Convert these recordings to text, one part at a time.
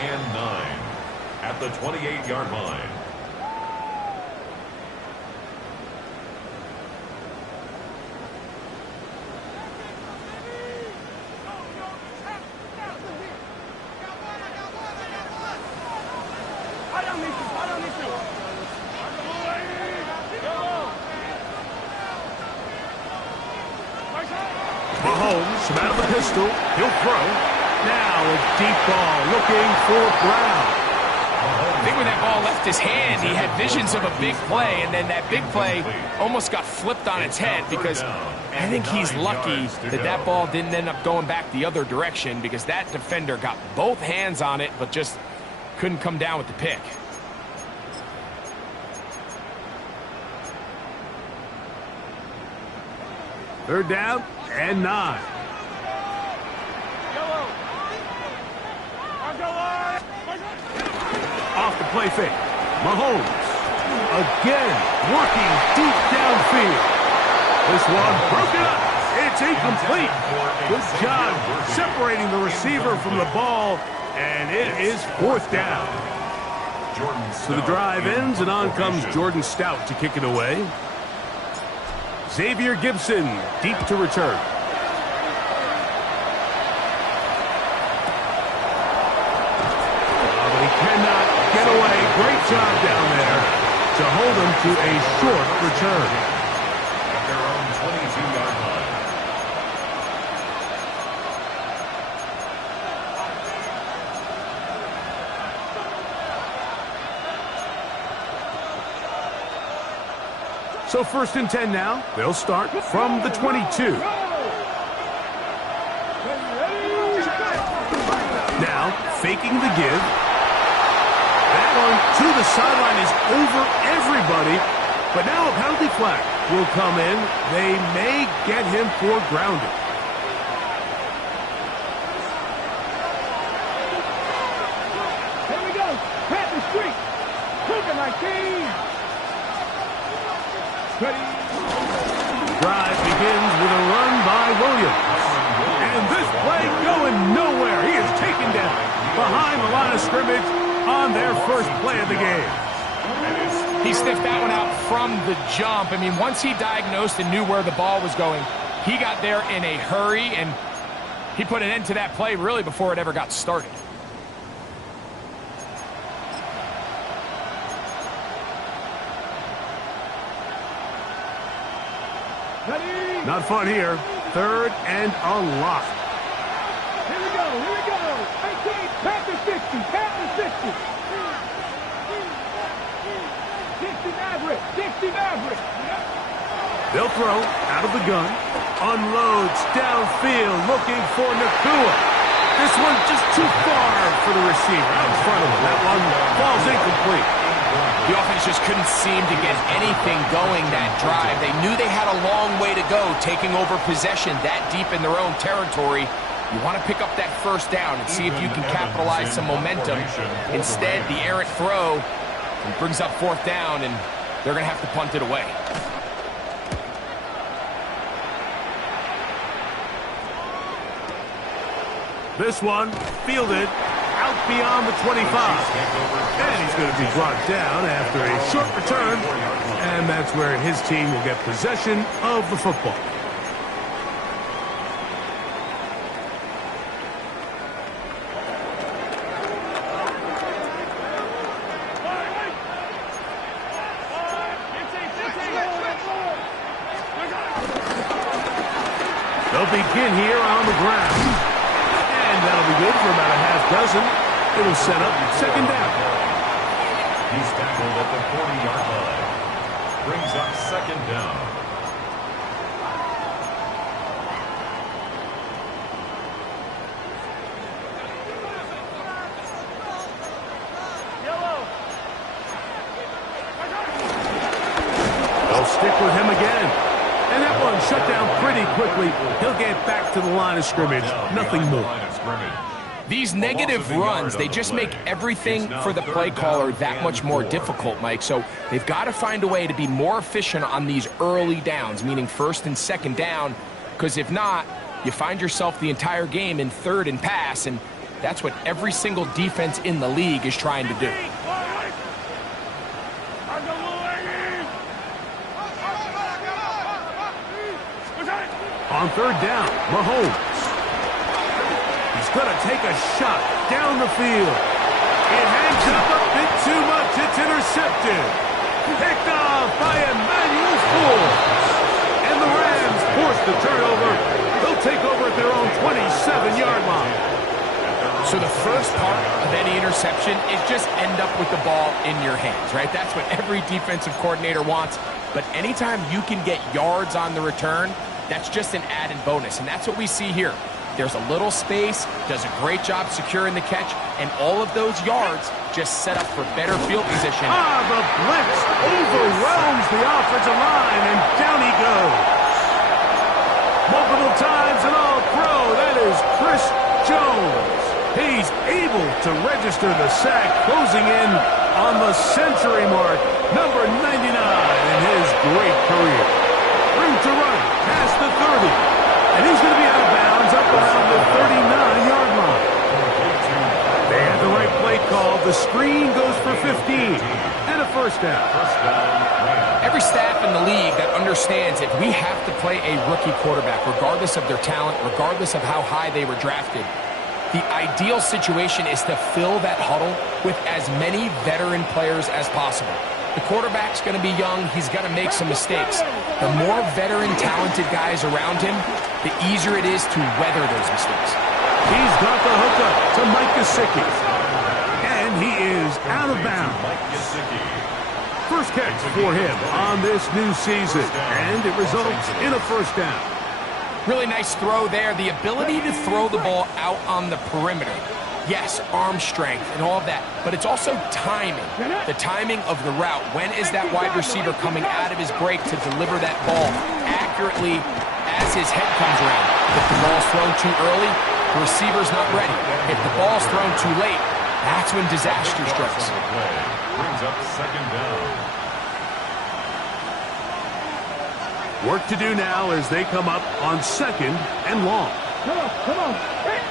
and 9 at the 28-yard line. Mahomes from out of the pistol. He'll throw. Now a deep ball looking for Brown. I think when that ball left his hand, he had visions of a big play, and then that big play almost got flipped on its head because I think he's lucky that that ball didn't end up going back the other direction because that defender got both hands on it but just couldn't come down with the pick. Third down and 9. Off the play fake. Mahomes again working deep downfield. This one broken up. It's incomplete. Good job separating the receiver from the ball, and it is fourth down. So the drive ends, and on comes Jordan Stout to kick it away. Xavier Gibson deep to return. But he cannot get away. Great job down there to hold him to a short return. At their own 22-yard line. So first and 10 now. They'll start from the 22. Now faking the give. That one to the sideline is over everybody. But now a penalty flag will come in. They may get him for grounding. Here we go. Panther Street. Cooking my team. Drive begins with a run by Williams. And this play going nowhere. He is taken down behind the line of scrimmage on their first play of the game. He sniffed that one out from the jump. I mean, once he diagnosed and knew where the ball was going, he got there in a hurry, and he put an end to that play really before it ever got started. Not fun here. Third and a lot. Here we go. 18, Panther 60, Panther 60. 60 Maverick, 60 Maverick. They'll throw out of the gun. Unloads downfield looking for Nacua. This one just too far for the receiver. Out in front of him. That one falls incomplete. The offense just couldn't seem to get anything going that drive. They knew they had a long way to go, taking over possession that deep in their own territory. You want to pick up that first down and see if you can capitalize some momentum. Instead, the errant throw brings up fourth down, and they're going to have to punt it away. This one fielded out beyond the 25. And he's going to be brought down after a short return. And that's where his team will get possession of the football. They'll begin here on the ground. And that'll be good for about a half dozen. It'll set up second down. He's tackled at the 40-yard line. Brings up second down. They'll stick with him again. And that one shut down pretty quickly. He'll get back to the line of scrimmage. Nothing more. These negative runs, they just make everything for the play caller that much more difficult, Mike. So they've got to find a way to be more efficient on these early downs, meaning first and second down, because if not, you find yourself the entire game in third and pass, and That's what every single defense in the league is trying to do. On third down, Mahomes. He's going to take a shot down the field. It hangs up a bit too much. It's intercepted. Picked off by Emmanuel Forbes. And the Rams force the turnover. They'll take over at their own 27-yard line. So the first part of any interception is just end up with the ball in your hands, right? That's what every defensive coordinator wants. But anytime you can get yards on the return, that's just an added bonus. And that's what we see here. There's a little space, does a great job securing the catch, and all of those yards just set up for better field position. The blitz overwhelms the offensive line, and down he goes. Multiple times and all pro, that is Chris Jones. He's able to register the sack, closing in on the century mark, number 99 in his great career. Room to run, past the 30. And he's going to be out of bounds up around the 39-yard line. They had the right play call. The screen goes for 15 and a first down. Every staff in the league that understands if we have to play a rookie quarterback, regardless of their talent, regardless of how high they were drafted, the ideal situation is to fill that huddle with as many veteran players as possible. The quarterback's going to be young. He's got to make some mistakes. The more veteran, talented guys around him, the easier it is to weather those mistakes. He's got the hookup to Mike Gesicki. And he is out of bounds. First catch for him on this new season. And it results in a first down. Really nice throw there. The ability to throw the ball out on the perimeter. Yes, arm strength and all of that, but it's also timing. The timing of the route. When is that wide receiver coming out of his break to deliver that ball accurately as his head comes around? If the ball's thrown too early, the receiver's not ready. If the ball's thrown too late, that's when disaster strikes. Brings up second down. Work to do now as they come up on second and long. Come on, come on. Hey.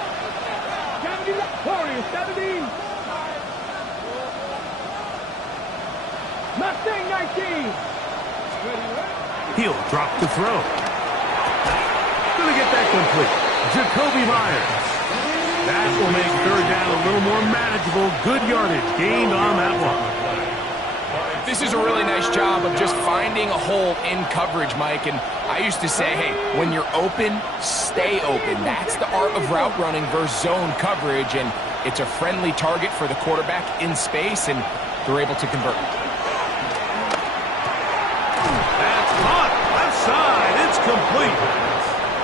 70. Mustang 19. He'll drop to throw. Gonna get that complete. Jacoby Myers. That will make third down a little more manageable. Good yardage gained on that one. This is a really nice job of just finding a hole in coverage, Mike. And I used to say, hey, when you're open, stay open. That's the art of route running versus zone coverage. And it's a friendly target for the quarterback in space, and they're able to convert. That's caught. Left side. It's complete.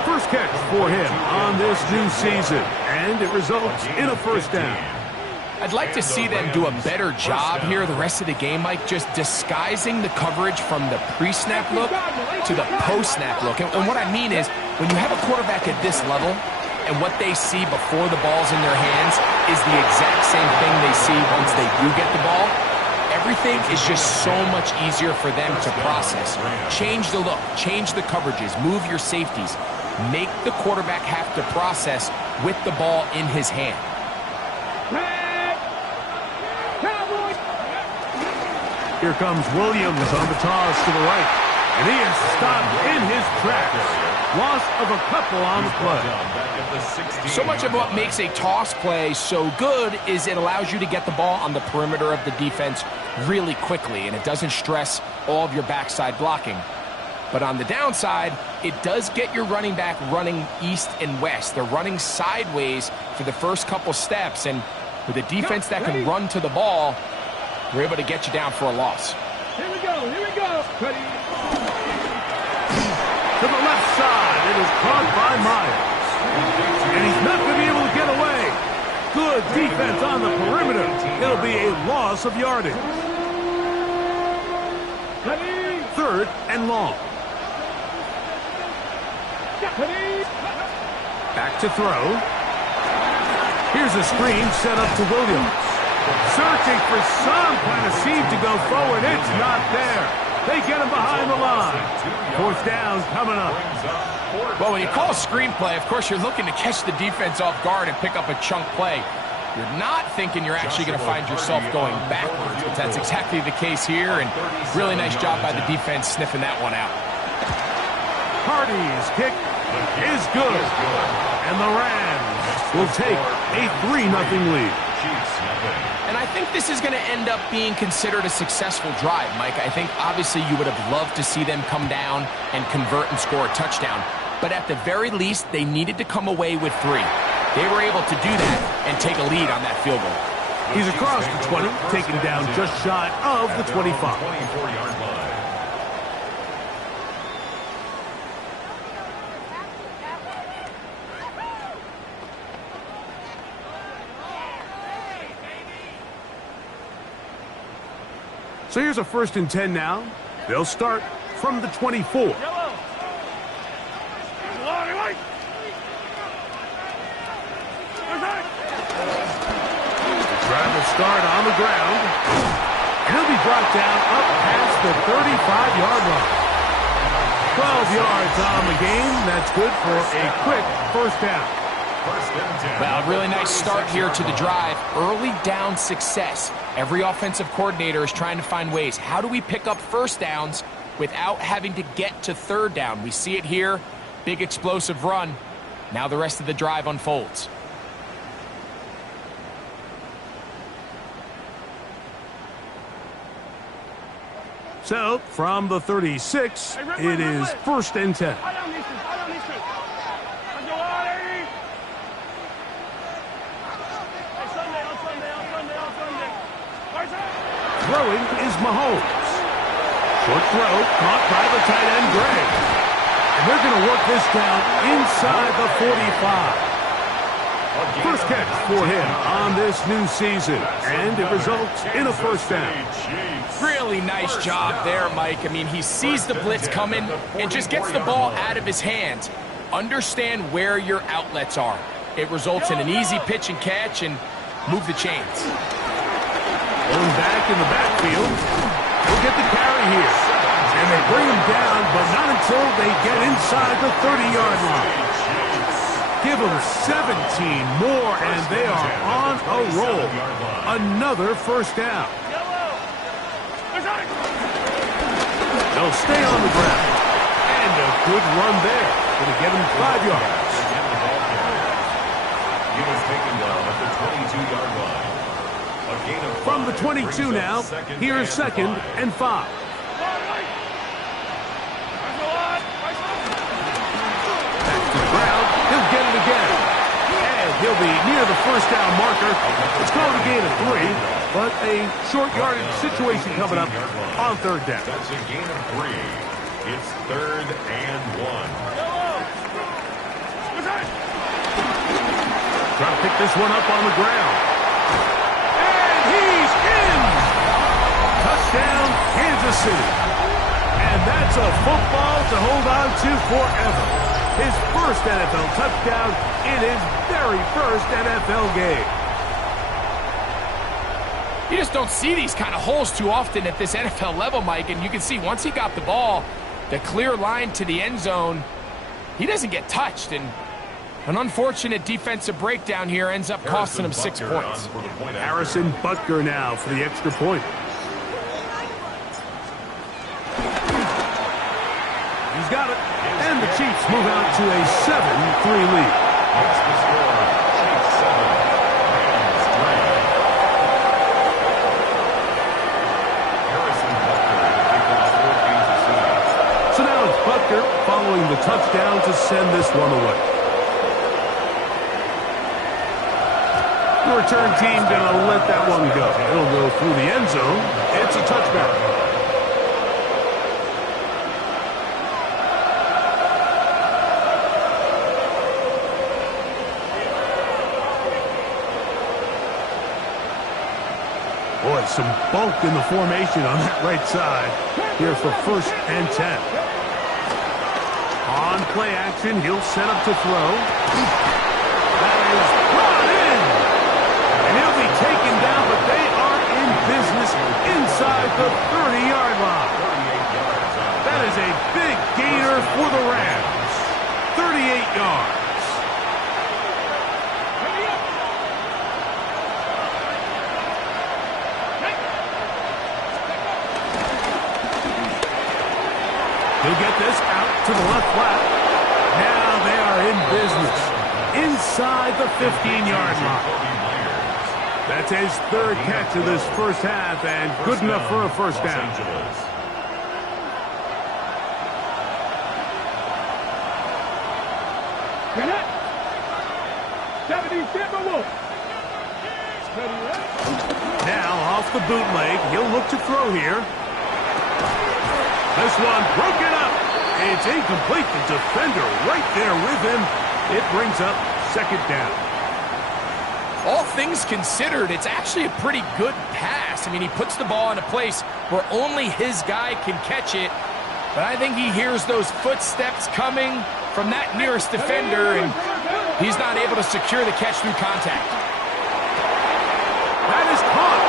First catch for him on this new season. And it results in a first down. I'd like to see them do a better job here the rest of the game, Mike, just disguising the coverage from the pre-snap look to the post-snap look. And what I mean is, when you have a quarterback at this level, and what they see before the ball's in their hands is the exact same thing they see once they do get the ball, everything is just so much easier for them to process. Change the look, change the coverages, move your safeties. Make the quarterback have to process with the ball in his hand. Here comes Williams on the toss to the right. And he is stopped in his tracks. Loss of a couple on the play. So much of what makes a toss play so good is it allows you to get the ball on the perimeter of the defense really quickly, and it doesn't stress all of your backside blocking. But on the downside, it does get your running back running east and west. They're running sideways for the first couple steps, and with a defense that can run to the ball, we're able to get you down for a loss. Here we go, here we go. Ready. To the left side, it is caught by Myers. And he's not going to be able to get away. Good defense on the perimeter. It'll be a loss of yardage. Ready. Third and long. Ready. Back to throw. Here's a screen set up to Williams. Searching for some kind of seam to go forward. It's not there. They get him behind the line. Fourth down coming up. Well, when you call a screenplay, of course, you're looking to catch the defense off guard and pick up a chunk play. You're not thinking you're actually going to find yourself going backwards, but that's exactly the case here, and really nice job by the defense sniffing that one out. Hardy's kick is good, and the Rams will take a 3-0 lead. And I think this is going to end up being considered a successful drive, Mike. I think obviously you would have loved to see them come down and convert and score a touchdown, but at the very least, they needed to come away with 3. They were able to do that and take a lead on that field goal. He's across the 20, taken down just shy of the 25. 24-yard line. So here's a 1st and 10 now. They'll start from the 24. Trying to start on the ground. He'll be brought down up past the 35-yard line. 12 yards on the game. That's good for a quick 1st down. Well, really nice start here to the drive. Early down success. Every offensive coordinator is trying to find ways. How do we pick up 1st downs without having to get to 3rd down? We see it here. Big explosive run. Now the rest of the drive unfolds. So, from the 36, it is 1st and 10. Throwing is Mahomes. Short throw, caught by the tight end, Gray. And they're going to work this down inside the 45. First catch for him on this new season, and it results in a 1st down. Really nice job there, Mike. I mean, he sees the blitz coming and just gets the ball out of his hands. Understand where your outlets are. It results in an easy pitch and catch and move the chains. Going back in the backfield. He'll get the carry here. And they bring him down, but not until they get inside the 30-yard line. Give them 17 more, and they are on a roll. Another 1st down. They'll stay on the ground. And a good run there. Going to get him 5 yards. He was taken down at the 22-yard line. A gain of 5. From the 22 now, here's 2nd and 5. He'll get it again. And he'll be near the 1st down marker. It's going to gain of 3, but a short yardage situation coming up on 3rd down. That's a gain of 3. It's 3rd and 1. Trying to pick this one up on the ground. And he's in! Touchdown, Kansas City. And that's a football to hold on to forever. His 1st NFL touchdown in his very 1st NFL game. You just don't see these kind of holes too often at this NFL level, Mike, and you can see once he got the ball, the clear line to the end zone, he doesn't get touched, and an unfortunate defensive breakdown here ends up costing him 6 points. Harrison Butker now for the extra point. He's got it. And the Chiefs move out to a 7-3 lead. That's the score. Chiefs 7, Rams 3. Harrison Butker will kick off for Kansas City. So now it's Butker following the touchdown to send this one away. The return team going to let that one go. It'll go through the end zone. It's a touchback. Boy, some bulk in the formation on that right side here for 1st and 10. On play action, he'll set up to throw. That is brought in. And he'll be taken down, but they are in business inside the 30-yard line. yards. Hurry up. He'll get this out to the left flap. Now they are in business inside the 15-yard line. That's his third catch of this first half, and good enough for a first down. Connect. 70 Timberwolves. Now off the bootleg, he'll look to throw here. This one broken up. It's incomplete. The defender right there with him. It brings up second down. All things considered, it's actually a pretty good pass. I mean, he puts the ball in a place where only his guy can catch it. But I think he hears those footsteps coming from that nearest defender, and he's not able to secure the catch through contact. That is caught.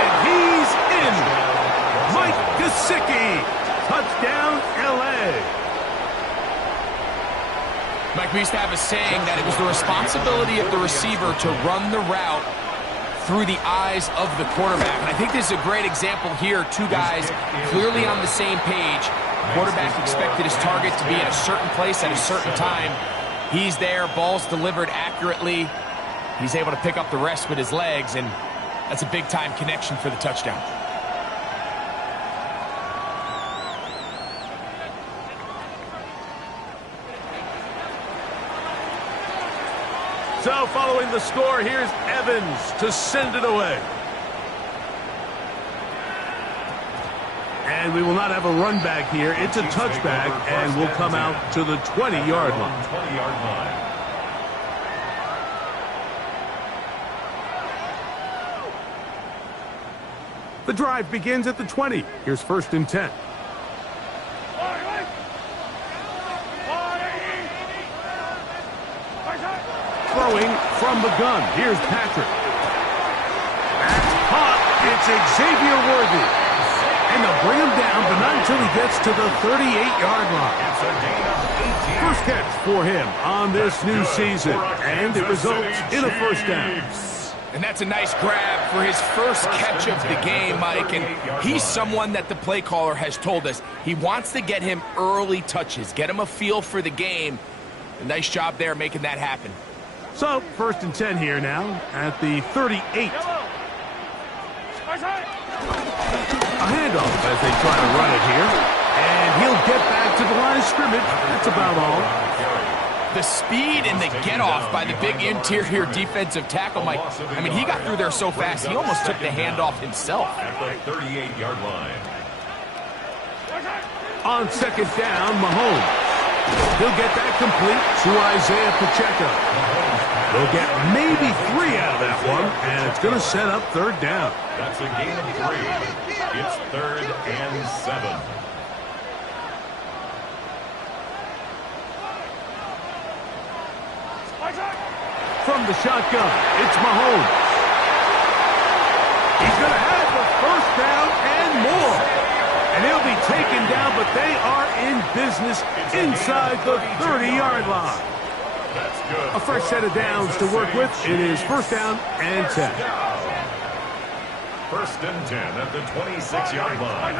And he's in. Mike Gesicki. Touchdown, L.A. Mike, we used to have a saying that it was the responsibility of the receiver to run the route through the eyes of the quarterback. And I think this is a great example here. Two guys clearly on the same page. Quarterback expected his target to be in a certain place at a certain time. He's there, ball's delivered accurately. He's able to pick up the rest with his legs, and that's a big-time connection for the touchdown. So following the score, here's Evans to send it away. And we will not have a run back here. It's a touchback, and we'll come out to the 20-yard line. 20-yard line. The drive begins at the 20. Here's 1st and 10. Throwing from the gun. Here's Patrick. That's caught. It's Xavier Worthy. And they'll bring him down, but not until he gets to the 38-yard line. It's a gain of 18. First catch for him on this new season, and it results in a first down. And that's a nice grab for his first catch of the game, Mike. And he's someone that the play caller has told us he wants to get him early touches, get him a feel for the game. A nice job there making that happen. So, 1st and 10 here now at the 38. A handoff as they try to run it here. And he'll get back to the line of scrimmage. That's about all. The speed and the get-off by the big interior defensive tackle, Mike. I mean, he got through there so fast, he almost took the handoff himself. At the 38-yard line. On 2nd down, Mahomes. He'll get that complete to Isaiah Pacheco. They'll get maybe 3 out of that one, and it's going to set up 3rd down. That's a gain of 3. It's 3rd and 7. From the shotgun, it's Mahomes. He's going to have the first down and more. And he'll be taken down, but they are in business inside the 30-yard line. That's good. A fresh set of downs to work with. It is 1st down and 10. 1st and 10 at the 26-yard line.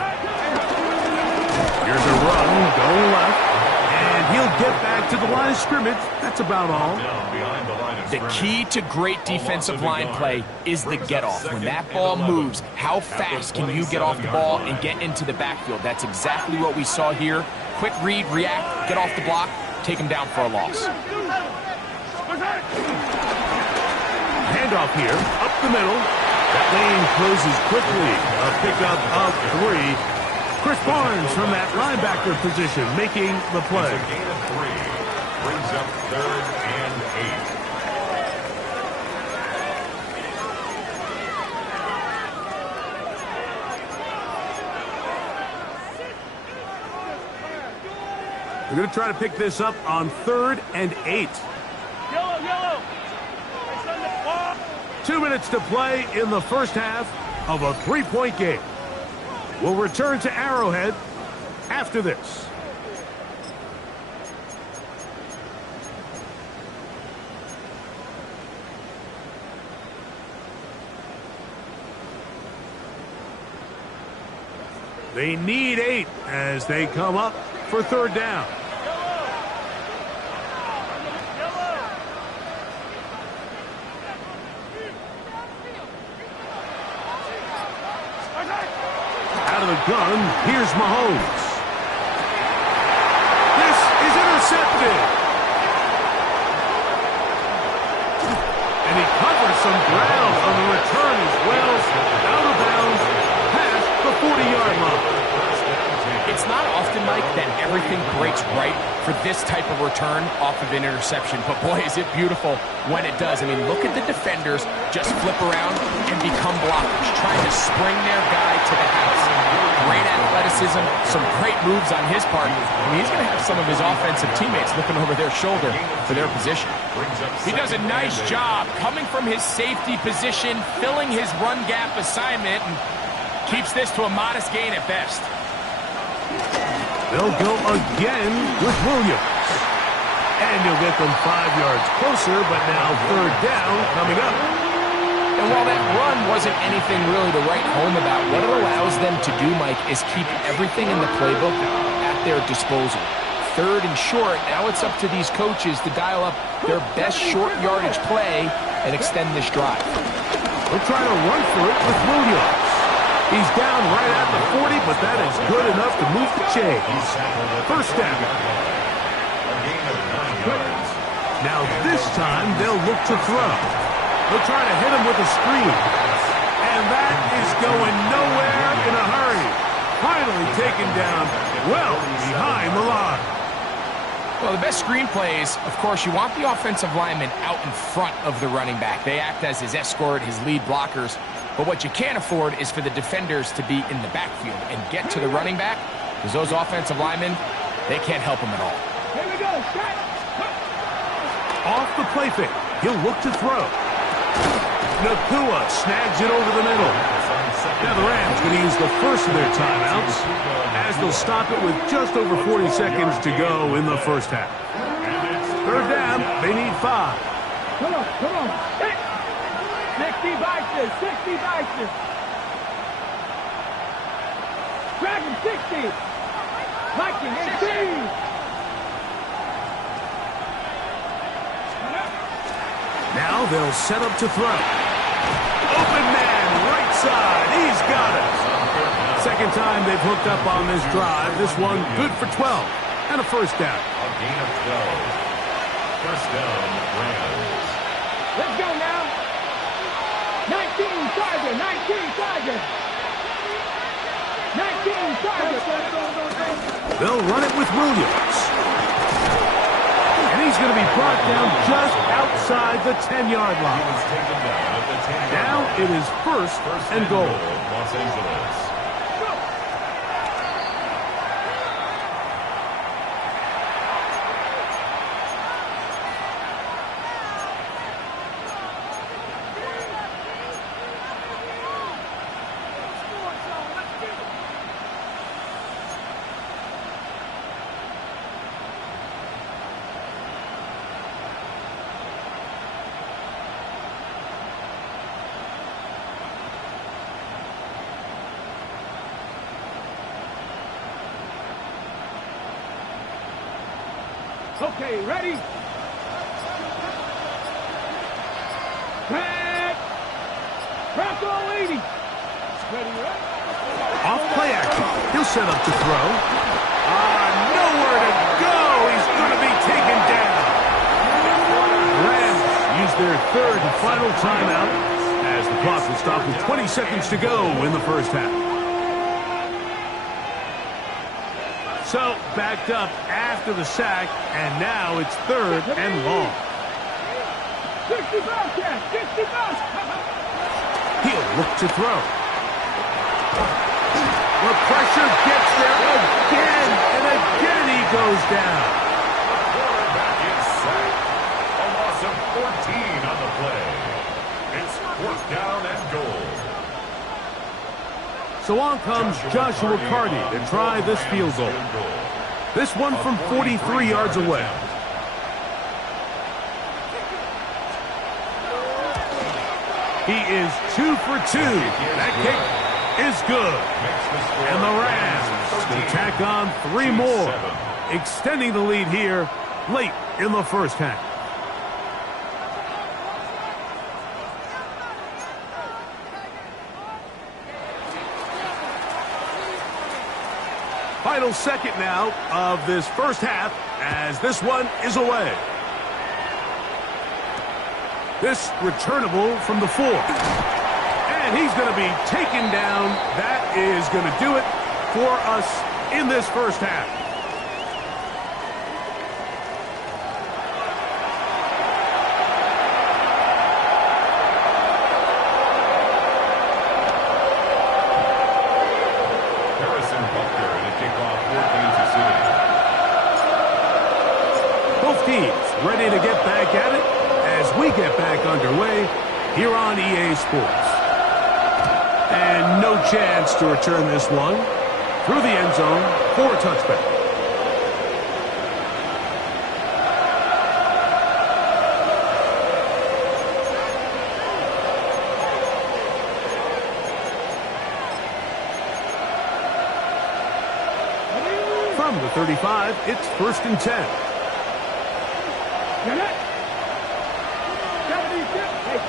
Here's a run going left. And he'll get back to the line of scrimmage. That's about all. Down behind the line of The scrimmage. key to great defensive line play is the get-off. When that ball moves, how fast can you get off the ball and get into the backfield? That's exactly what we saw here. Quick read, react, get off the block, take him down for a loss. Handoff here, up the middle. That lane closes quickly. A pickup of 3. Chris Barnes from that linebacker position making the play. It's a gain of 3. Brings up 3rd and 8. We're going to try to pick this up on 3rd and 8. Yellow. 2 minutes to play in the first half of a 3-point game. We'll return to Arrowhead after this. They need 8 as they come up for third down. Out of the gun, here's Mahomes. This is intercepted. And he covers some ground on the return as well. Out of bounds, past the 40-yard line. It's not often, Mike, that everything breaks right for this type of return off of an interception. But, boy, is it beautiful when it does. I mean, look at the defenders just flip around and become blockers, trying to spring their guy to the house. Great athleticism, some great moves on his part. I mean, he's going to have some of his offensive teammates looking over their shoulder for their position. He does a nice job coming from his safety position, filling his run gap assignment, and keeps this to a modest gain at best. They'll go again with Williams. And you'll get them 5 yards closer, but now third down coming up. And while that run wasn't anything really to write home about, what it allows them to do, Mike, is keep everything in the playbook at their disposal. Third and short, now it's up to these coaches to dial up their best short yardage play and extend this drive. They'll try to run for it with Williams. He's down right at the 40, but that is good enough to move the chains. First down. Now this time they'll look to throw. They'll try to hit him with a screen. And that is going nowhere in a hurry. Finally taken down well behind the line. Well, the best screen plays, of course, you want the offensive lineman out in front of the running back. They act as his escort, his lead blockers. But what you can't afford is for the defenders to be in the backfield and get to the running back, because those offensive linemen, they can't help him at all. Here we go. Shot. Off the play fake. He'll look to throw. Nakua snags it over the middle. Now the Rams going to use the first of their timeouts as they'll stop it with just over 40 seconds to go in the first half. Third down, they need 5. Come on, come on. 60 Bison, 60 Bison. Dragon 60. Viking 18. Now they'll set up to throw. Open man, right side. He's got it. Second time they've hooked up on this drive. This one good for 12. And a first down. A gain of 12. First down, Rams. Let's go now. 19 Charger, 19 Charger. 19 Charger. They'll run it with Williams. And he's going to be brought down just outside the 10-yard He line. was taken down at the 10-yard Now line. it is first and goal. Los Angeles. Okay, ready? Back. Bronco 80. Ready, right? Off play action. He'll set up to throw. Nowhere to go. He's going to be taken down. Rams use their third and final timeout as the clock will stop with 20 seconds to go in the first half. So, backed up after the sack, and now it's third and long. 60 bucks, yeah, 60 bucks. He'll look to throw. The pressure gets there again, and again he goes down. The quarterback is sacked. A loss of 14 on the play. It's fourth down and goal. So on comes Joshua Carty to try this field goal. This one from 43 yards away. He is 2 for 2. That kick is good. And the Rams will tack on 3 more, extending the lead here late in the first half. Final second now of this first half as this one is away. This returnable from the 4. And he's going to be taken down. That is going to do it for us in this first half. Harrison Butker in a kickoff for Kansas City. Both teams ready to get back at it as we get back underway here on EA Sports. And no chance to return this one through the end zone for a touchback. From the 35, it's 1st and 10.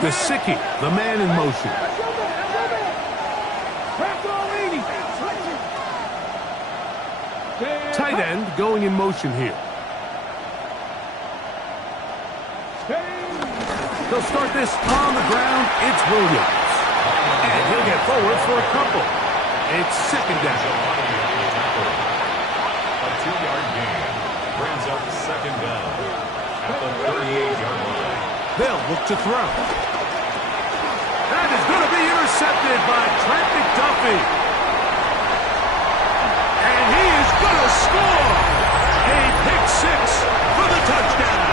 Gesicki, the man in motion. Tight end going in motion here. They'll start this on the ground. It's Williams. And he'll get forward for a couple. It's 2nd down. A 2-yard gain brings up 2nd down at the 38-yard line. They'll look to throw. That is going to be intercepted by Trent McDuffie. And he is going to score. A pick 6 for the touchdown.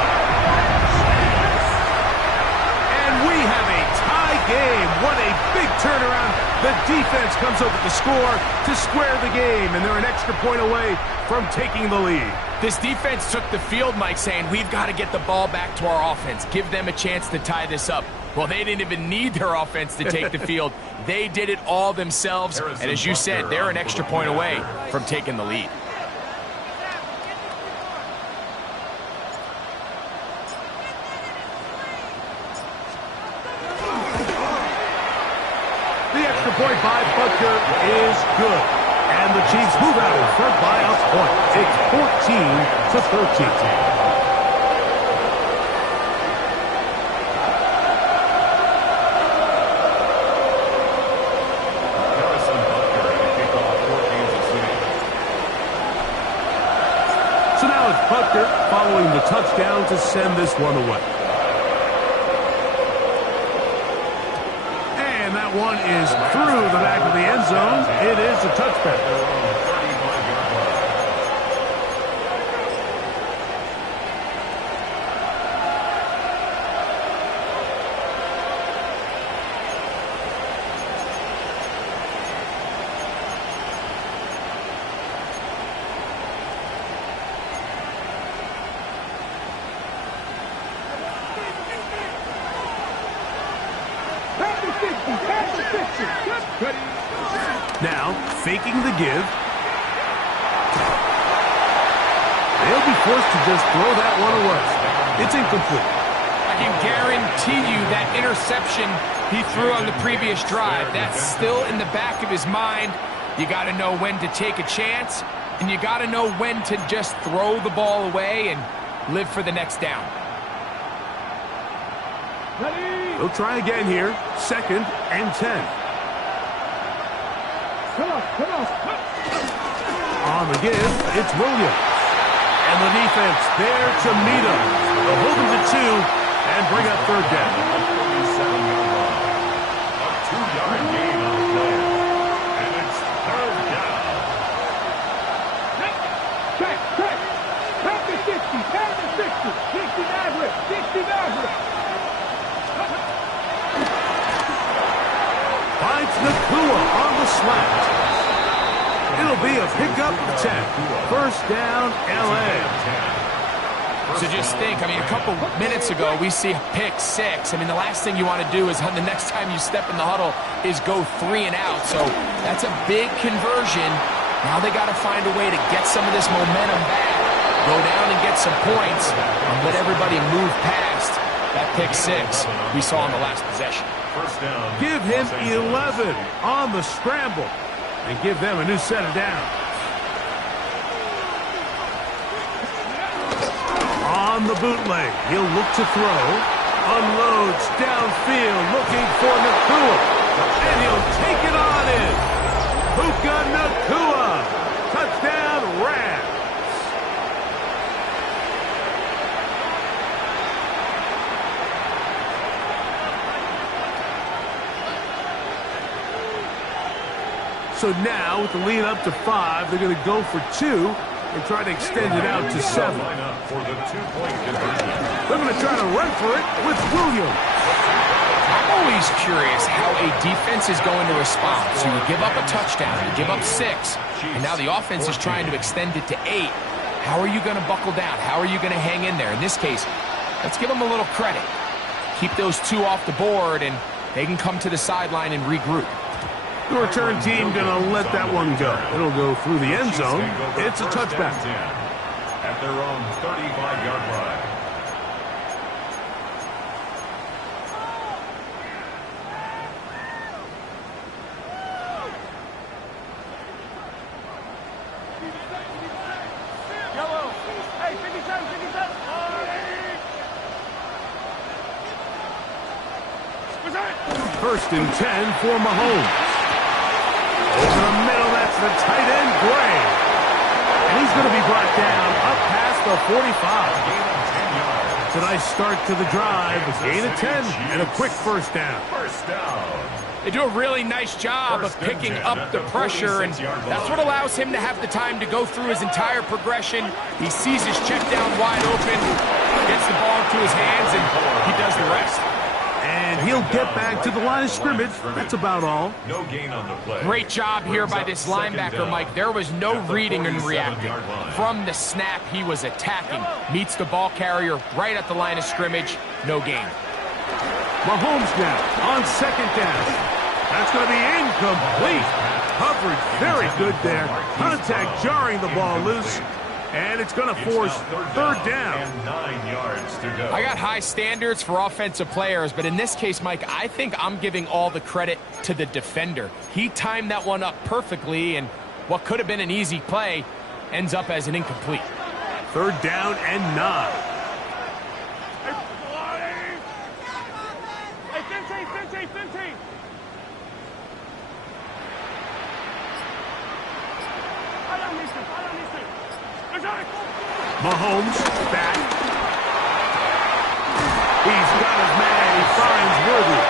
And we have a tie game. What a big turnaround. The defense comes up with the score to square the game, and they're an extra point away from taking the lead. This defense took the field, Mike, saying we've got to get the ball back to our offense, give them a chance to tie this up. Well, they didn't even need their offense to take the field. They did it all themselves, and as you said, they're an extra point away from taking the lead. The extra point by Butker is good. And the Chiefs move out in front by a point. It's 14-13. Butker following the touchdown to send this one away. And that one is through the back of the end zone. It is a touchback. Now, faking the give. They'll be forced to just throw that one away. It's incomplete. I can guarantee you that interception he threw on the previous drive, that's still in the back of his mind. You got to know when to take a chance, and you got to know when to just throw the ball away and live for the next down. They'll try again here. 2nd and 10. Come on. On the give, it's Williams. And the defense there to meet him. They'll hold him to 2 and bring up 3rd down. A 2-yard gain on the play. And it's 3rd down. Track. Pass the 60. 60 Maverick. Finds Nakua on the slant. It'll be a pickup of 10. 1st down, L.A. So just think, I mean, a couple minutes ago, we see a pick six. I mean, the last thing you want to do is the next time you step in the huddle is go 3 and out. So that's a big conversion. Now they got to find a way to get some of this momentum back, go down and get some points, and let everybody move past that pick six we saw in the last possession. First down. Give him 11 on the scramble and give them a new set of downs. On the bootleg, he'll look to throw. Unloads downfield, looking for Nacua. And he'll take it on in. Puka Nacua. Touchdown, Rams. So now, with the lead up to 5, they're going to go for 2 and try to extend it out to 7. For the 2-point conversion. They're going to try to run for it with Williams. I'm always curious how a defense is going to respond. So you give up a touchdown, you give up 6, and now the offense is trying to extend it to 8. How are you going to buckle down? How are you going to hang in there? In this case, let's give them a little credit. Keep those 2 off the board, and they can come to the sideline and regroup. The return team going to let that one go. It'll go through the end zone. It's a touchback. At their own 35-yard line. Yellow. Hey, 57, 57. What's that? First and 10 for Mahomes. Over the middle, that's the tight end, Gray. And he's going to be brought down up past the 45. It's a nice start to the drive. A gain of 10 and a quick first down. First down. They do a really nice job of picking up the pressure, and that's what allows him to have the time to go through his entire progression. He sees his check down wide open, gets the ball into his hands, and he does the rest. And he'll get back to the line of scrimmage. That's about all. No gain on the play. Great job here by this linebacker, Mike. There was no reading and reacting. From the snap, he was attacking. Meets the ball carrier right at the line of scrimmage. No gain. Mahomes now on second down. That's going to be incomplete. Coverage very good there. Contact jarring the ball loose. And it's going to force third down. And 9 yards to go. I got high standards for offensive players, but in this case, Mike, I think I'm giving all the credit to the defender. He timed that one up perfectly, and what could have been an easy play ends up as an incomplete. Third down and 9. Hey, 15, 15, 15. I don't miss it. Mahomes back. He's got his man. He finds Worthy.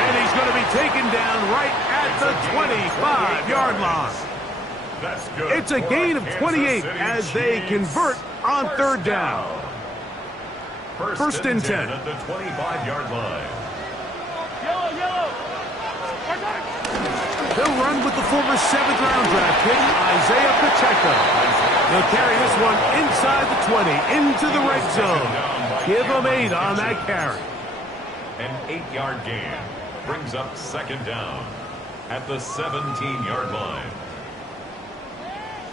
And he's going to be taken down right at the 25-yard line. That's good. It's a gain of 28 as they convert on third down. First and 10. At the 25-yard line. Yellow. They'll run with the former 7th-round draft pick, Isaiah Pacheco. They'll carry this one inside the 20, into the red zone. Give them 8 on that carry. An 8-yard gain brings up second down at the 17-yard line.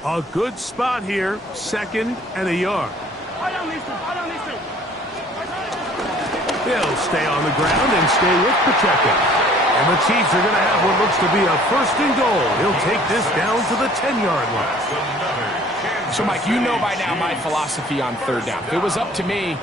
A good spot here, 2nd and a yard. I don't listen. He'll stay on the ground and stay with Pacheco. And the Chiefs are going to have what looks to be a first and goal. He'll take this down to the 10-yard line. So, Mike, you know by now my philosophy on third down. If it was up to me,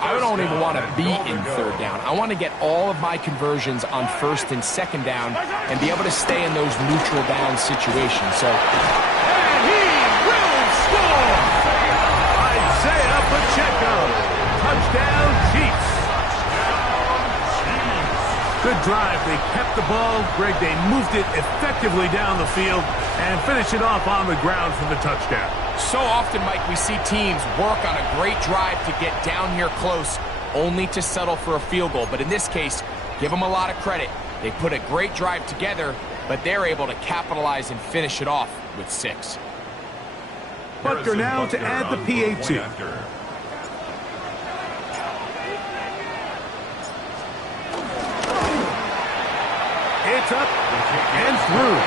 I don't even want to be in third down. I want to get all of my conversions on first and second down and be able to stay in those neutral down situations. So, and he will score! Isaiah Pacheco. Touchdown, Chiefs. Good drive. They kept the ball. Greg, they moved it effectively down the field and finished it off on the ground for the touchdown. So often, Mike, we see teams work on a great drive to get down here close, only to settle for a field goal. But in this case, give them a lot of credit. They put a great drive together, but they're able to capitalize and finish it off with 6. Butker now to add the PAT. It's up and through.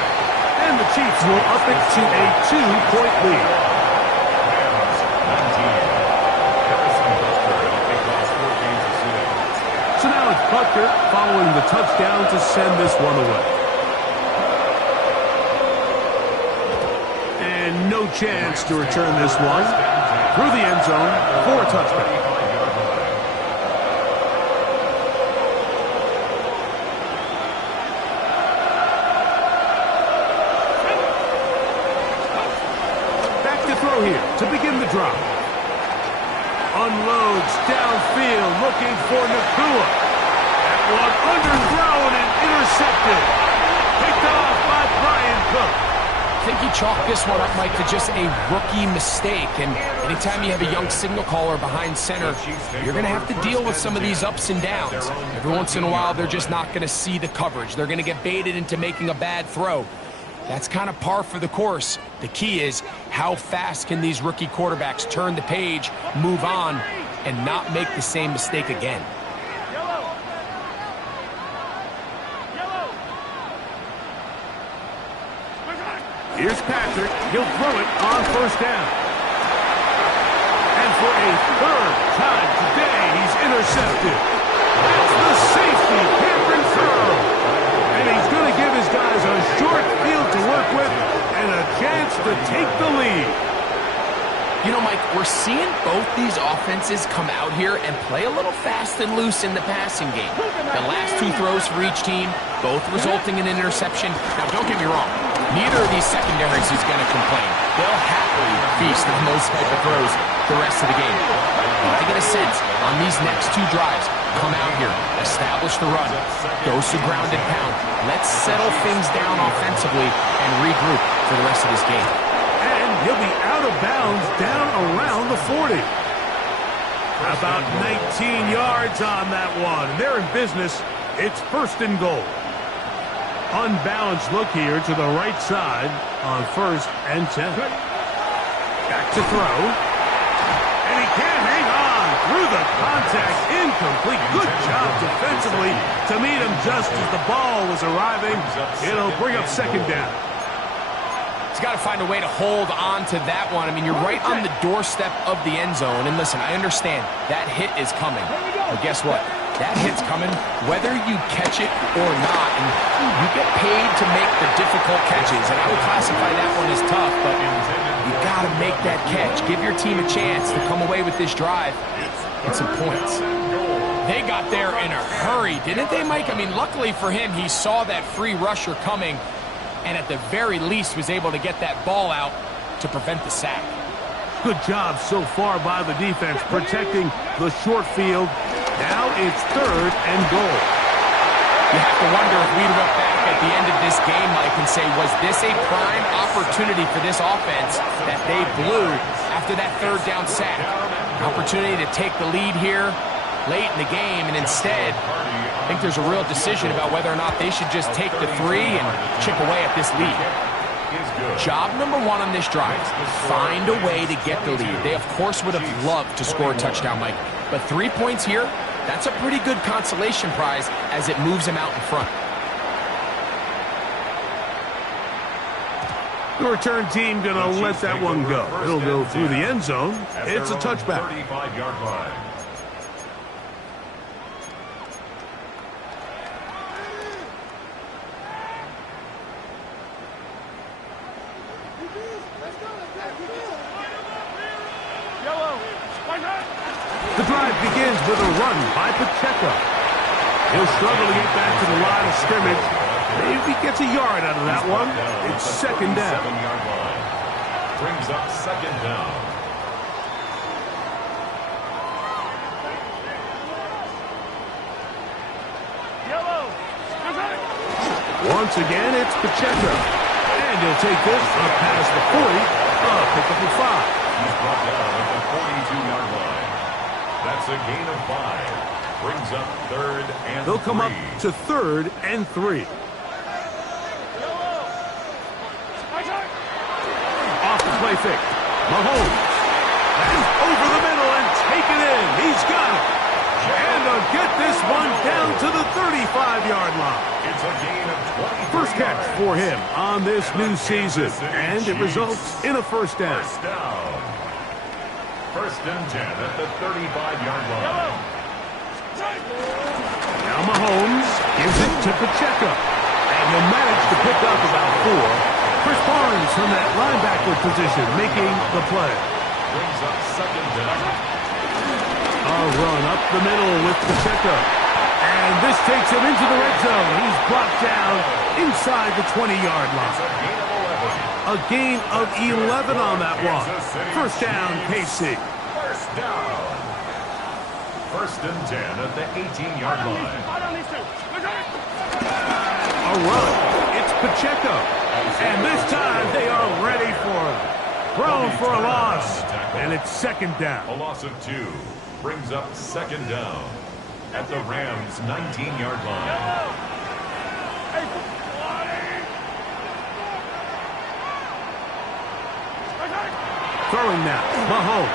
And the Chiefs will up it to a 2-point lead. Rams 19. Harrison Butker helping cause 4 games of sitting. So now it's Butker following the touchdown to send this one away. And no chance to return this one through the end zone for a touchback. Here to begin the drive. Unloads downfield looking for Nacua. That one underthrown and intercepted. Picked off by Brian Cook. I think he chalked this one up, Mike, to just a rookie mistake. And anytime you have a young signal caller behind center, you're going to have to deal with some of these ups and downs. Every once in a while, they're just not going to see the coverage. They're going to get baited into making a bad throw. That's kind of par for the course. The key is how fast can these rookie quarterbacks turn the page, move on, and not make the same mistake again. Here's Patrick. He'll throw it on first down. And for a third time today, he's intercepted. That's the safety, Cameron Curl. And he's going to give his guys a short field to work with and a chance to take the lead. You know, Mike, we're seeing both these offenses come out here and play a little fast and loose in the passing game. The last 2 throws for each team, both resulting in an interception. Now, don't get me wrong. Neither of these secondaries is going to complain. They'll happily feast on those type of throws the rest of the game. But I get a sense on these next 2 drives, come out here, establish the run, goes to ground and pound. Let's settle things down offensively and regroup for the rest of this game. And he'll be out of bounds down around the 40. About 19 yards on that one. They're in business. It's first and goal. Unbalanced look here to the right side on first and 10. Back to throw. And he can't hang on through the contact. Incomplete. Good job defensively to meet him just as the ball was arriving. It'll bring up second down. He's got to find a way to hold on to that one. I mean, you're right on the doorstep of the end zone. And listen, I understand that hit is coming. But guess what? That hit's coming whether you catch it or not. And you get paid to make the difficult catches. And I would classify that one as tough, but you got to make that catch. Give your team a chance to come away with this drive and some points. They got there in a hurry, didn't they, Mike? I mean, luckily for him, he saw that free rusher coming and at the very least was able to get that ball out to prevent the sack. Good job so far by the defense protecting the short field. Now it's third and goal. You have to wonder if we look back at the end of this game, Mike, and say, was this a prime opportunity for this offense that they blew after that third down sack? An opportunity to take the lead here late in the game, and instead, I think there's a real decision about whether or not they should just take the 3 and chip away at this lead. Job number 1 on this drive, find a way to get the lead. They, of course, would have loved to score a touchdown, Mike, but 3 points here, that's a pretty good consolation prize as it moves them out in front. The return team going to let that one go. It'll go through the end zone. It's a touchback. 35-yard line. The drive begins with a run by Pacheco. He'll struggle to get back to the line of scrimmage. Maybe gets a yard out of that one. It's second down. 7-yard line. Brings up second down. Once again, it's Pacheco. And he'll take this up past the 40. Pick up a 5. He's brought down at the 42-yard line. That's a gain of 5. Brings up third and They'll come 3. up to third and 3. Off the play fake. Mahomes. And over the middle and take it in. He's got it. And they'll get this one down to the 35-yard line. It's a gain of 23 First catch yards. for him on this new season, and it results in a first down. First down. First and 10 at the 35-yard line. Now Mahomes gives it to Pacheco, and he'll manage to pick up about 4. Chris Barnes from that linebacker position making the play. Brings up second down. A run up the middle with Pacheco. And this takes him into the red zone. He's brought down inside the 20-yard line. A gain of 11 on that one. First down, KC. First down. First and 10 at the 18-yard line. A run. It's Pacheco. And this time they are ready for him. Thrown for a loss. And it's second down. A loss of 2 brings up second down at the Rams' 19-yard line. Throwing now, Mahomes.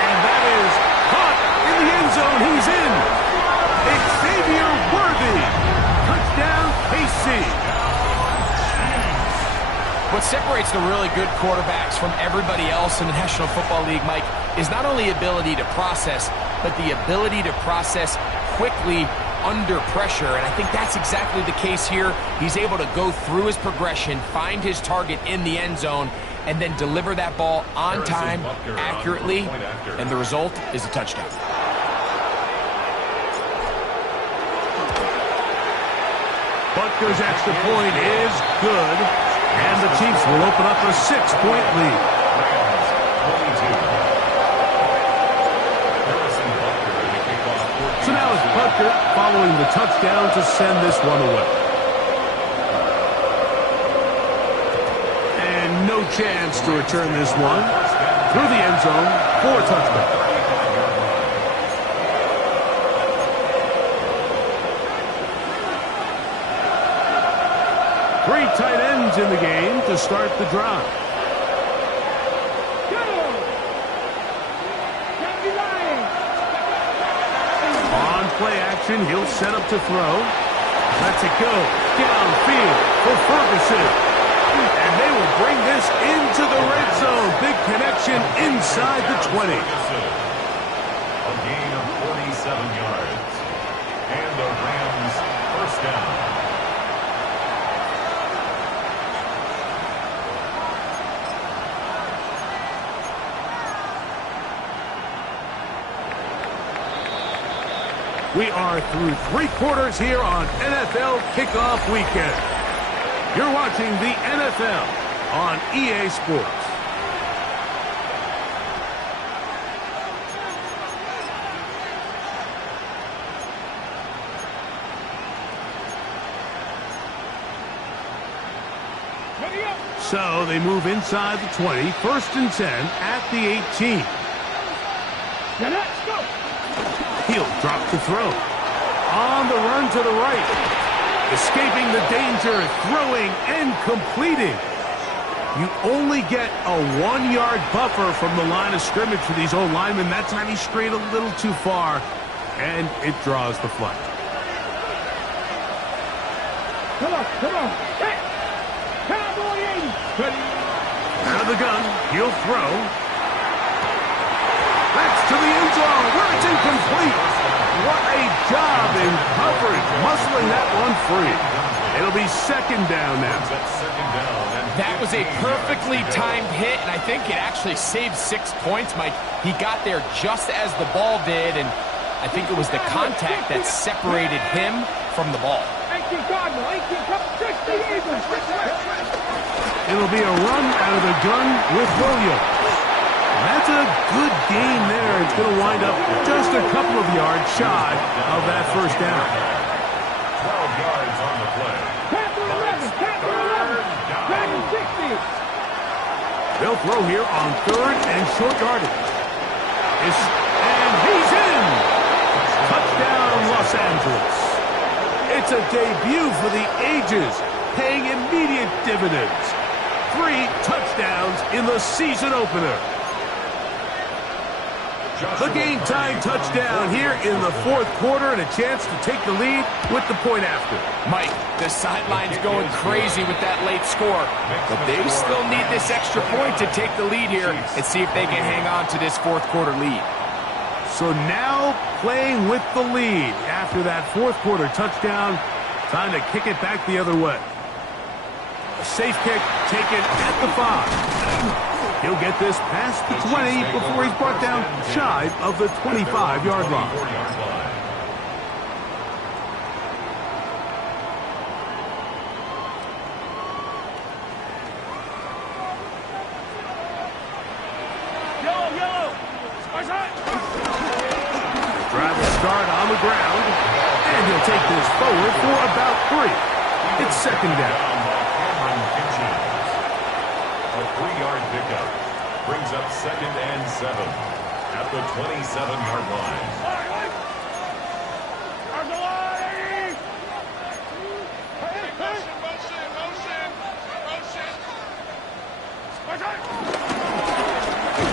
And that is caught in the end zone. He's in. Xavier Worthy. Touchdown, KC. What separates the really good quarterbacks from everybody else in the National Football League, Mike, is not only ability to process, but the ability to process quickly under pressure. And I think that's exactly the case here. He's able to go through his progression, find his target in the end zone, and then deliver that ball on time, accurately, and the result is a touchdown. Butker's extra point is good, and the Chiefs will open up a 6-point lead. So now it's Butker following the touchdown to send this one away. And no chance to return this one through the end zone for a touchdown. Three tight ends in the game to start the drive. On play action, he'll set up to throw. Lets it go downfield for Ferguson. And they will bring this into the red zone. Big connection inside the 20. A gain of 47 yards. And the Rams first down. We are through 3 quarters here on NFL Kickoff Weekend. You're watching the NFL on EA Sports. So they move inside the 20, first and 10 at the 18. He'll drop to throw. On the run to the right. Escaping the danger, throwing and completing. You only get a 1-yard buffer from the line of scrimmage for these old linemen. That time he strayed a little too far, and it draws the flag. Come on. Hey! Cowboy 80. Out of the gun, he'll throw. That's to the end zone, where it's incomplete. What a job in coverage, muscling that one free. It'll be second down now. That was a perfectly timed hit, and I think it actually saved 6 points, Mike. He got there just as the ball did, and I think it was the contact that separated him from the ball. 18 Cardinal, 18 Cup, 60 Eagles. It'll be a run out of the gun with Williams. That's a good gain there. It's going to wind up just a couple of yards shy of that first down. 12 yards on the play. Panther 11, Panther 11. Dragon 60. They'll throw here on third and short yardage. And he's in. Touchdown, Los Angeles. It's a debut for the ages, paying immediate dividends. 3 touchdowns in the season opener. The game-time touchdown here in the fourth quarter and a chance to take the lead with the point after. Mike, the sideline's going crazy with that late score, but they still need this extra point to take the lead here and see if they can hang on to this fourth quarter lead. So now playing with the lead after that fourth quarter touchdown, time to kick it back the other way. A safe kick taken at the 5. He'll get this past the 20 before he's brought down shy of the 25-yard line. Drive will start on the ground, and he'll take this forward for about 3. It's second down. A 3-yard pickup brings up 2nd and 7 at the 27-yard line.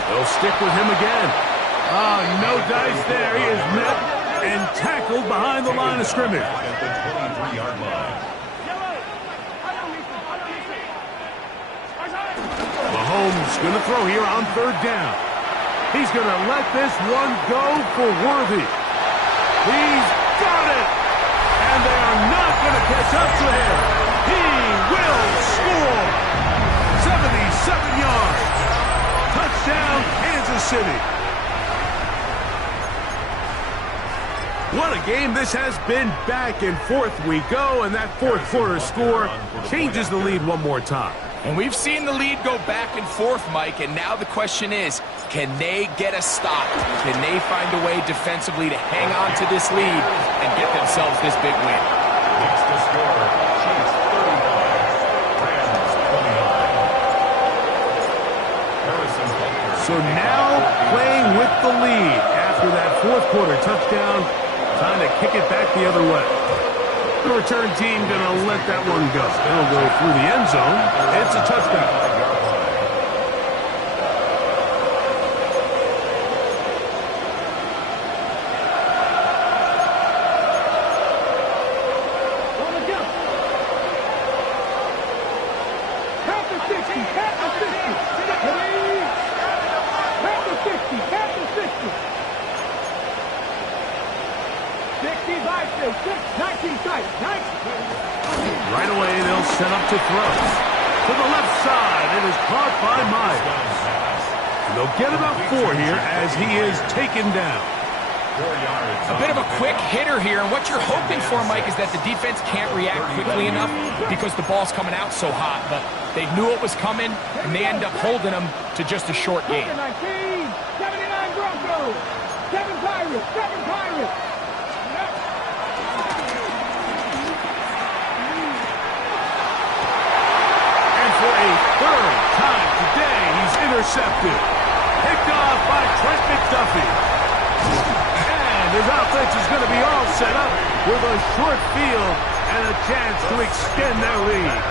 They'll stick with him again. No dice there. He is met and tackled behind the line of scrimmage. At the 23-yard line. Mahomes going to throw here on 3rd down. He's going to let this one go for Worthy. He's got it! And they are not going to catch up to him. He will score! 77 yards. Touchdown, Kansas City. What a game this has been. Back and forth we go, and that fourth quarter score changes the lead one more time. And we've seen the lead go back and forth, Mike, and now the question is, can they get a stop? Can they find a way defensively to hang on to this lead and get themselves this big win? Next to score, Chiefs 35, Rams 29. So now playing with the lead after that fourth quarter touchdown, time to kick it back the other way. The return team going to let that one go. It'll go through the end zone. It's a touchdown. Right away, they'll set up to throw. To the left side, it is caught by Myers. They'll get about 4 here as he is taken down. A bit of a quick hitter here, and what you're hoping for, Mike, is that the defense can't react quickly enough because the ball's coming out so hot, but they knew it was coming, and they end up holding them to just a short game. 79 Broncos, 7 Pirates, 7 Pirates. For a 3rd time today, he's intercepted. Picked off by Trent McDuffie. And his offense is going to be all set up with a short field and a chance to extend their lead.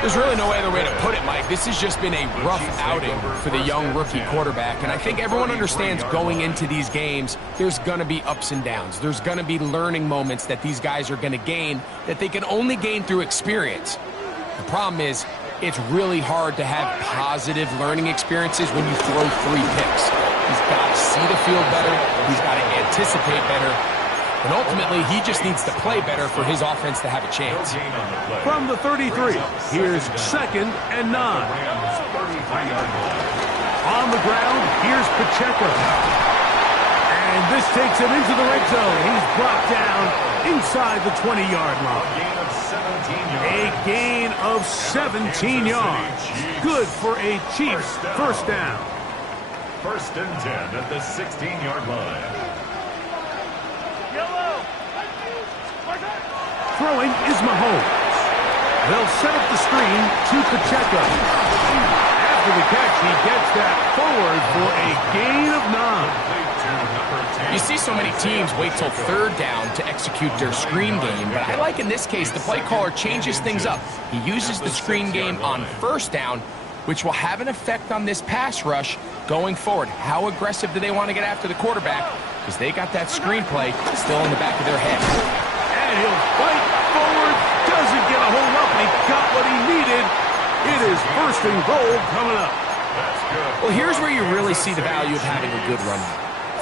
There's really no other way to put it, Mike. This has just been a rough outing for the young rookie quarterback, and I think everyone understands going into these games, there's going to be ups and downs. There's going to be learning moments that these guys are going to gain that they can only gain through experience. The problem is, it's really hard to have positive learning experiences when you throw 3 picks. He's got to see the field better. He's got to anticipate better. And ultimately, he just needs to play better for his offense to have a chance. From the 33, here's 2nd and 9. On the ground, here's Pacheco. And this takes him into the red zone. He's brought down inside the 20-yard line. A gain of 17 yards. Good for a Chiefs first down. 1st and 10 at the 16-yard line. Throwing is Mahomes. They'll set up the screen to Pacheco. After the catch, he gets that forward for a gain of 9. You see so many teams wait till 3rd down to execute their screen game, but I like in this case the play caller changes things up. He uses the screen game on 1st down which will have an effect on this pass rush going forward. How aggressive do they want to get after the quarterback? Because they got that screenplay still in the back of their head. And he'll fight forward. Doesn't get a hold up, and he got what he needed. It is first and goal coming up. That's good. Well, here's where you really see the value of having a good run.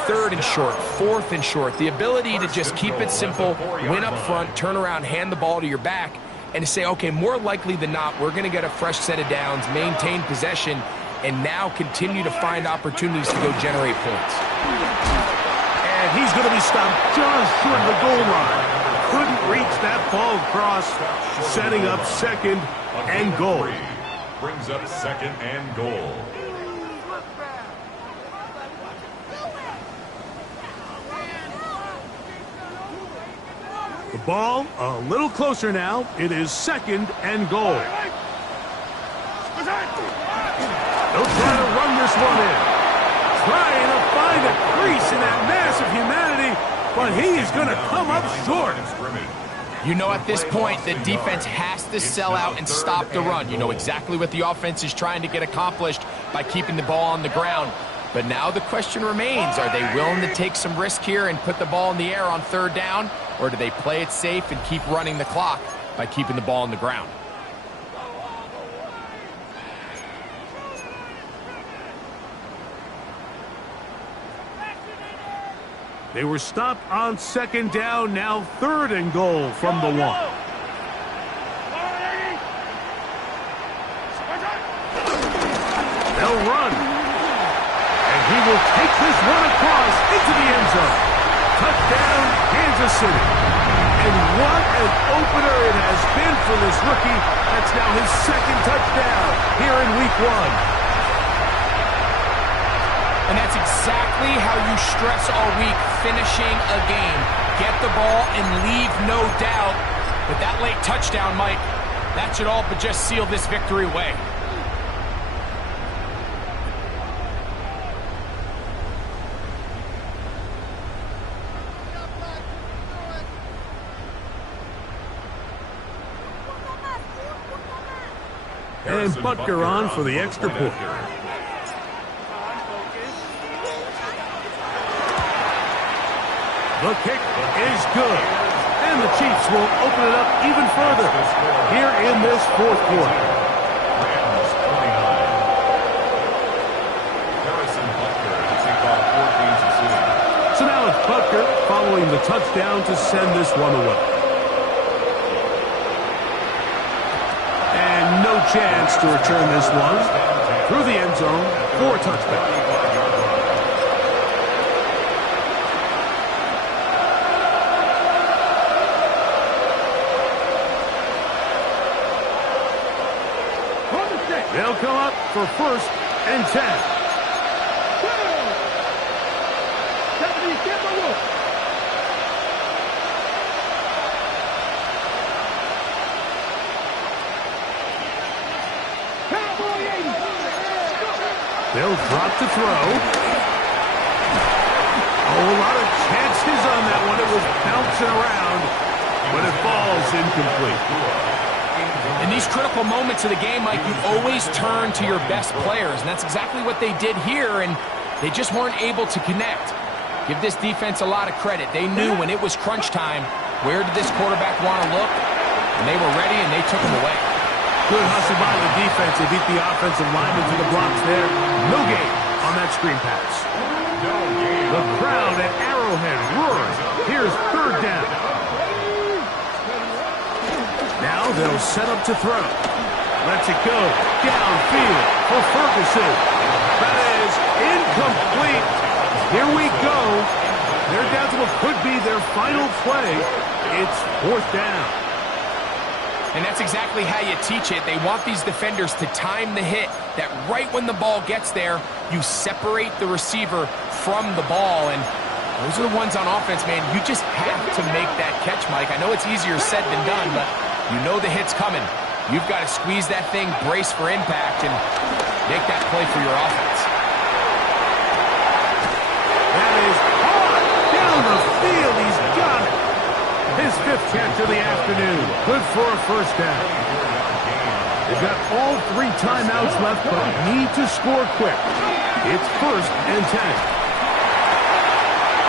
Third and short, fourth and short. The ability to just keep it simple, win up front, turn around, hand the ball to your back, and to say, okay, more likely than not, we're going to get a fresh set of downs, maintain possession, and now continue to find opportunities to go generate points. And he's going to be stopped just short of the goal line. Couldn't reach that ball across, setting up second and goal. Brings up second and goal. The ball a little closer now. It is second and goal. They'll try to run this one in. Trying to find a crease in that mass of humanity, but he is going to come up short. You know, at this point, the defense has to sell out and stop the run. You know exactly what the offense is trying to get accomplished by keeping the ball on the ground. But now the question remains, are they willing to take some risk here and put the ball in the air on third down? Or do they play it safe and keep running the clock by keeping the ball on the ground? They were stopped on second down, now third and goal from the one. They'll run. And he will take this one across into the end zone. Touchdown, Kansas City. And what an opener it has been for this rookie. That's now his second touchdown here in week one. And that's exactly how you stress all week, finishing a game. Get the ball and leave no doubt. But that late touchdown, Mike, that should all but just seal this victory away. And Butker on for the extra point. The kick is good. And the Chiefs will open it up even further here in this fourth quarter. Rams 29. Harrison Butker to take off for Kansas City. So now it's Butker following the touchdown to send this one away. And no chance to return this one through the end zone for a touchback. They'll come up for first and 10. They'll drop to throw. Oh, a lot of chances on that one. It was bouncing around, but it falls incomplete. In these critical moments of the game, Mike, you always turn to your best players, and that's exactly what they did here, and they just weren't able to connect. Give this defense a lot of credit. They knew when it was crunch time, where did this quarterback want to look, and they were ready, and they took him away. Good hustle by the defense. They beat the offensive lineman to the blocks there. No gain on that screen pass. The crowd at Arrowhead roars. Here's third down. Now they'll set up to throw. Lets it go downfield for Ferguson. That is incomplete. Here we go. They're down to what could be their final play. It's fourth down. And that's exactly how you teach it. They want these defenders to time the hit, that right when the ball gets there, you separate the receiver from the ball. And those are the ones on offense, man. You just have to make that catch, Mike. I know it's easier said than done, but you know the hit's coming. You've got to squeeze that thing, brace for impact, and make that play for your offense. That is hard down the field. He's got it. His fifth catch of the afternoon. Good for a first down. They've got all 3 timeouts left, but need to score quick. It's 1st and 10.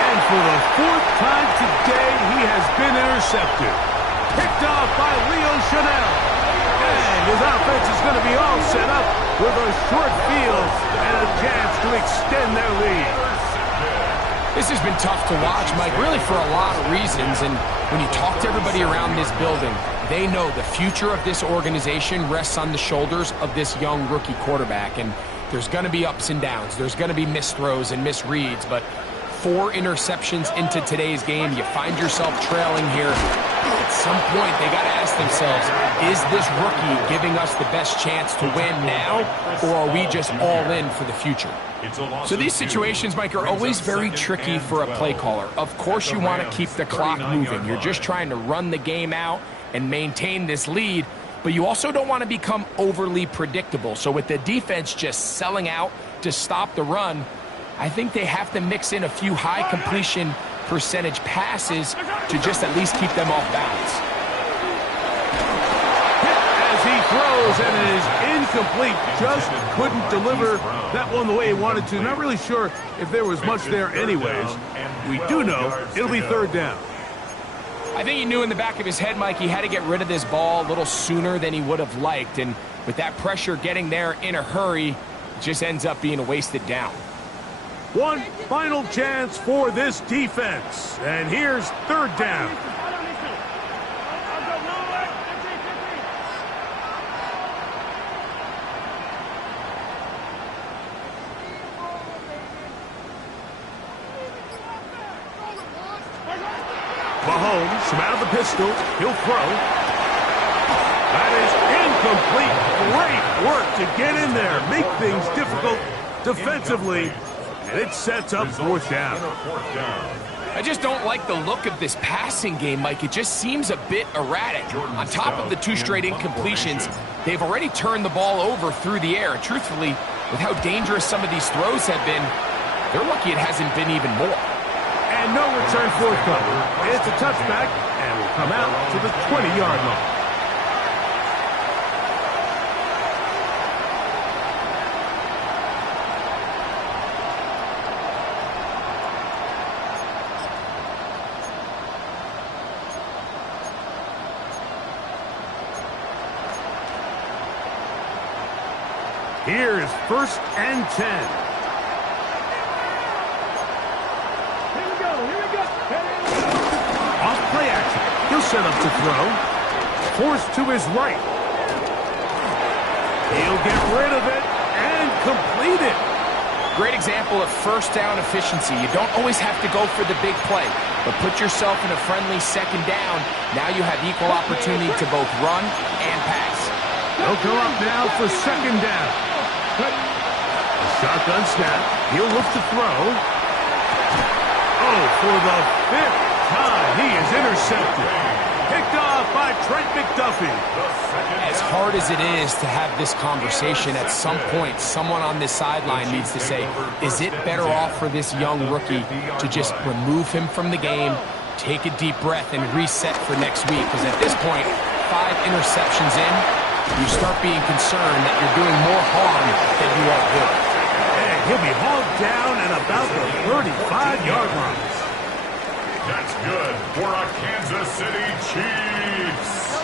And for the 4th time today, he has been intercepted. Picked off by Leo Chanel. And his offense is going to be all set up with a short field and a chance to extend their lead. This has been tough to watch, Mike, really for a lot of reasons. And when you talk to everybody around this building, they know the future of this organization rests on the shoulders of this young rookie quarterback. And there's going to be ups and downs. There's going to be missed throws and misreads. But 4 interceptions into today's game, you find yourself trailing here. At some point, they got to ask themselves, is this rookie giving us the best chance to win now, or are we just all in for the future? So these situations, Mike, are always very tricky for a play caller. Of course you want to keep the clock moving. You're just trying to run the game out and maintain this lead, but you also don't want to become overly predictable. So with the defense just selling out to stop the run, I think they have to mix in a few high completion percentage passes to just at least keep them off balance. As he throws, and it is incomplete. Just couldn't deliver that one the way he wanted to. Not really sure if there was much there anyways. We do know it'll be 3rd down. I think he knew in the back of his head, Mike, he had to get rid of this ball a little sooner than he would have liked. And with that pressure getting there in a hurry, it just ends up being a wasted down. One final chance for this defense. And here's 3rd down. Mahomes from out of the pistol. He'll throw. That is incomplete. Great work to get in there. Make things difficult defensively. And it sets up 4th down. I just don't like the look of this passing game, Mike. It just seems a bit erratic. On top of the 2 straight incompletions, they've already turned the ball over through the air. And truthfully, with how dangerous some of these throws have been, they're lucky it hasn't been even more. And no return forthcoming. It's a touchback, and will come out to the 20-yard line. Here is 1st and 10. Here we go. Off play action. He'll set up to throw. Forced to his right. He'll get rid of it and complete it. Great example of 1st down efficiency. You don't always have to go for the big play, but put yourself in a friendly 2nd down. Now you have equal opportunity to both run and pass. They'll come up now for 2nd down. A shotgun snap. He'll look to throw. Oh, for the 5th time, he is intercepted. Picked off by Trent McDuffie. As hard as it is to have this conversation, at some point, someone on this sideline needs to say, is it better off for this young rookie to just remove him from the game, take a deep breath, and reset for next week? Because at this point, 5 interceptions in, you start being concerned that you're doing more harm than you are good. And he'll be hauled down at about the 35-yard line. That's good for a Kansas City Chiefs.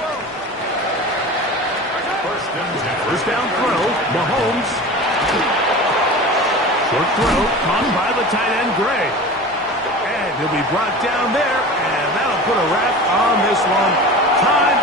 1st and 10. First down throw, Mahomes. Short throw, caught by the tight end, Gray. And he'll be brought down there, and that'll put a wrap on this one. Time